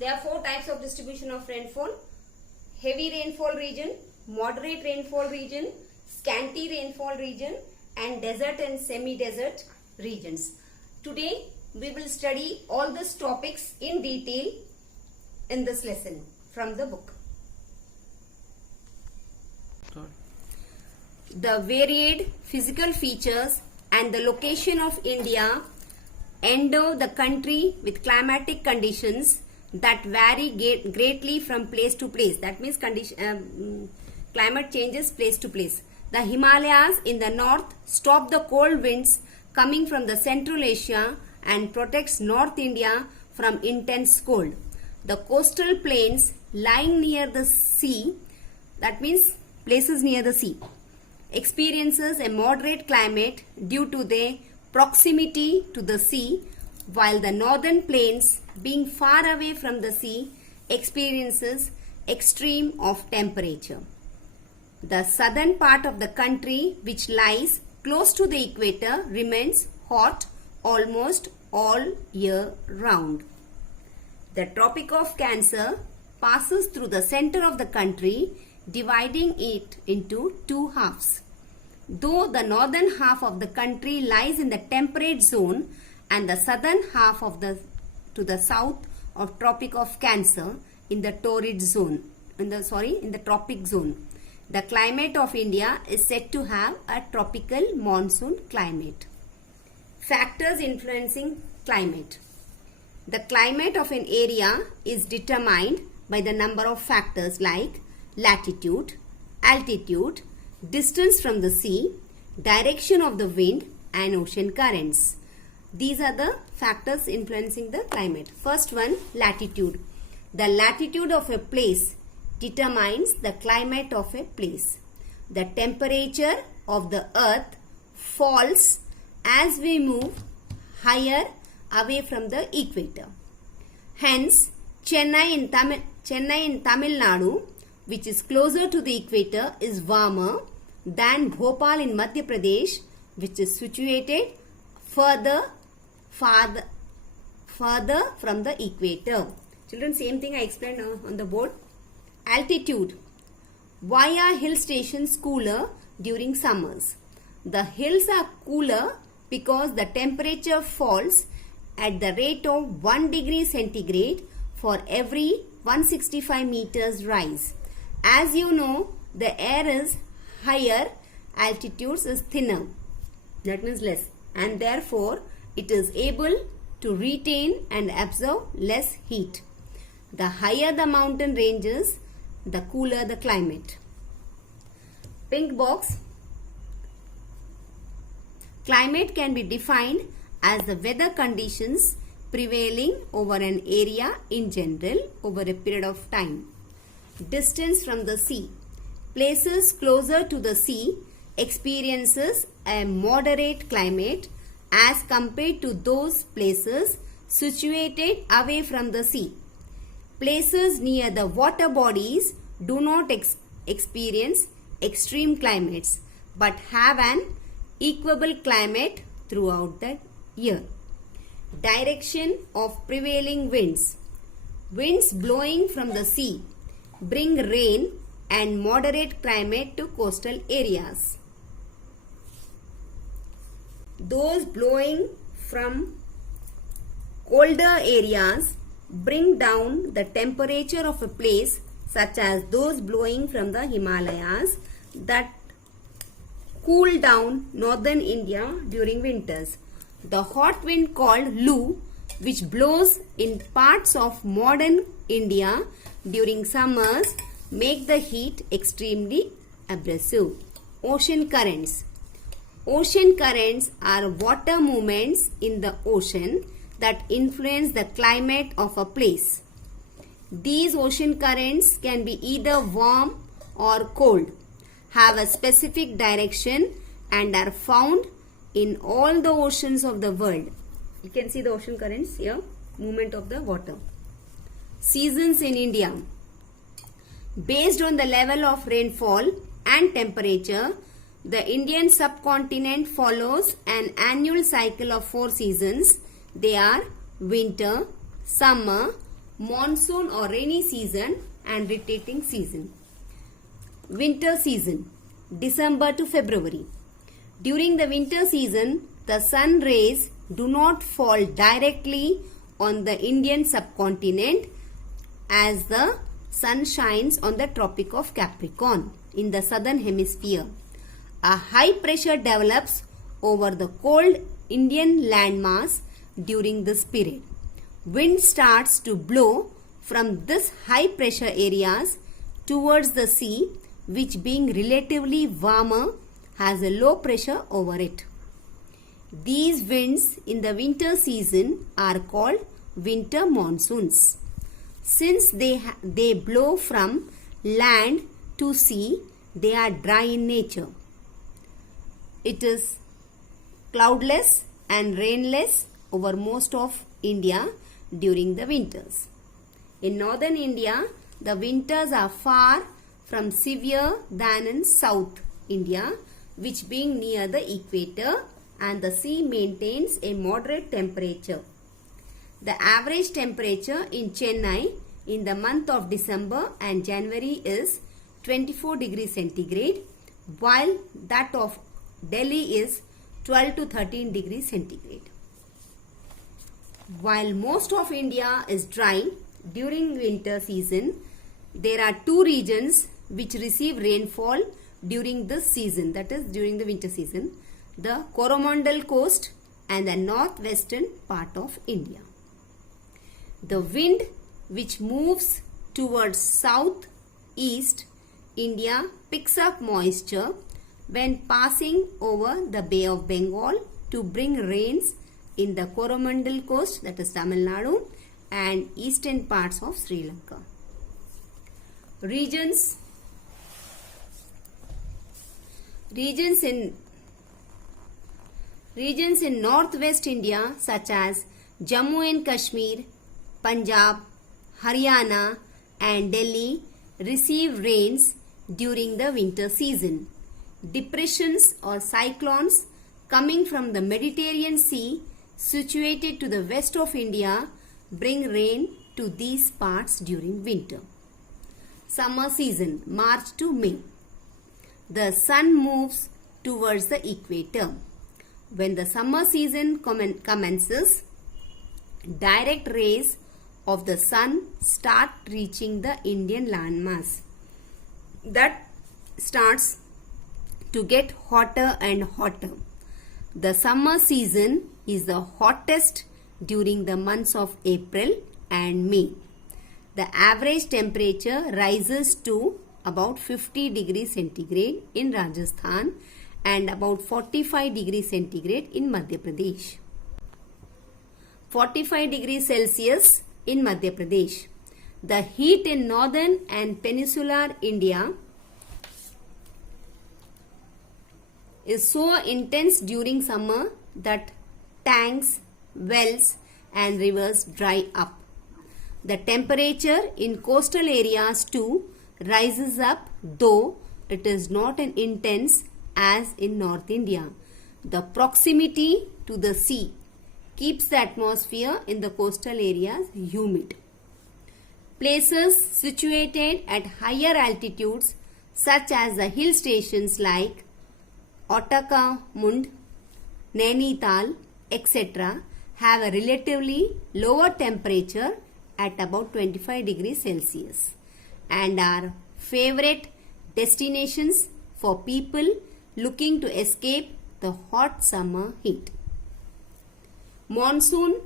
There are four types of distribution of rainfall: heavy rainfall region, moderate rainfall region, scanty rainfall region, and desert and semi-desert regions. Today we will study all these topics in detail in this lesson from the book. The varied physical features and the location of India endow the country with climatic conditions that vary greatly from place to place. That means climate changes place to place. The Himalayas in the north stop the cold winds coming from the Central Asia and protects North India from intense cold. The coastal plains lying near the sea, that means places near the sea, experiences a moderate climate due to their proximity to the sea, while the northern plains, being far away from the sea, experiences extreme of temperature. The southern part of the country, which lies close to the equator, remains hot almost all year round. The Tropic of Cancer passes through the center of the country, dividing it into two halves. Though the northern half of the country lies in the temperate zone and the southern half of to the south of Tropic of Cancer in the torrid zone, in the tropic zone. The climate of India is said to have a tropical monsoon climate. Factors influencing climate. The climate of an area is determined by the number of factors like latitude, altitude, distance from the sea, direction of the wind, and ocean currents. These are the factors influencing the climate. First one, latitude. The latitude of a place determines the climate of a place. The temperature of the earth falls as we move higher away from the equator. Hence, Chennai in Tamil Nadu, which is closer to the equator, is warmer than Bhopal in Madhya Pradesh, which is situated further from the equator. Children, same thing I explained on the board. Altitude. Why are hill stations cooler during summers? The hills are cooler because the temperature falls at the rate of 1 degree centigrade for every 165 meters rise. As you know, the air is higher, altitudes is thinner, that means less, and therefore it is able to retain and absorb less heat. The higher the mountain ranges, the cooler the climate. Pink box. Climate can be defined as the weather conditions prevailing over an area in general over a period of time. Distance from the sea. Places closer to the sea experiences a moderate climate as compared to those places situated away from the sea. Places near the water bodies do not experience extreme climates but have an equable climate throughout the year. Direction of prevailing winds. Winds blowing from the sea bring rain and moderate climate to coastal areas. Those blowing from colder areas bring down the temperature of a place, such as those blowing from the Himalayas that cool down northern India during winters. The hot wind called Lu, which blows in parts of modern India during summers, make the heat extremely abrasive. Ocean currents. Ocean currents are water movements in the ocean that influence the climate of a place. These ocean currents can be either warm or cold, have a specific direction, and are found in all the oceans of the world. You can see the ocean currents here, movement of the water. Seasons in India. Based on the level of rainfall and temperature, the Indian subcontinent follows an annual cycle of 4 seasons. They are winter, summer, monsoon or rainy season and rotating season. Winter season, December to February. During the winter season, the sun rays do not fall directly on the Indian subcontinent as the sun shines on the Tropic of Capricorn in the southern hemisphere. A high pressure develops over the cold Indian landmass during this period. Wind starts to blow from this high pressure areas towards the sea, which being relatively warmer has a low pressure over it. These winds in the winter season are called winter monsoons. Since they blow from land to sea, they are dry in nature. It is cloudless and rainless over most of India during the winters. In northern India, the winters are far from severe than in South India, which being near the equator, and the sea maintains a moderate temperature. The average temperature in Chennai in the month of December and January is 24 degrees centigrade, while that of Delhi is 12 to 13 degrees centigrade. While most of India is dry during winter season, there are two regions which receive rainfall during this season, that is during the winter season, the Coromandel coast and the northwestern part of India. The wind which moves towards southeast India picks up moisture when passing over the Bay of Bengal to bring rains in the Coromandel coast, that is Tamil Nadu, and eastern parts of Sri Lanka. Regions in northwest India such as Jammu and Kashmir, Punjab, Haryana and Delhi receive rains during the winter season. Depressions or cyclones coming from the Mediterranean Sea situated to the west of India bring rain to these parts during winter. Summer season, March to May. The sun moves towards the equator. When the summer season commences, direct rays of the sun start reaching the Indian landmass. That starts to get hotter and hotter. The summer season is the hottest during the months of April and May. The average temperature rises to about 50 degrees centigrade in Rajasthan and about 45 degrees centigrade in Madhya Pradesh. 45 degrees Celsius in Madhya Pradesh. The heat in northern and peninsular India is so intense during summer that tanks, wells and rivers dry up. The temperature in coastal areas too rises up, though it is not as intense as in North India. The proximity to the sea keeps the atmosphere in the coastal areas humid. Places situated at higher altitudes such as the hill stations like Ottakamund, Nainital, etc. have a relatively lower temperature at about 25 degrees Celsius and are favorite destinations for people looking to escape the hot summer heat. Monsoon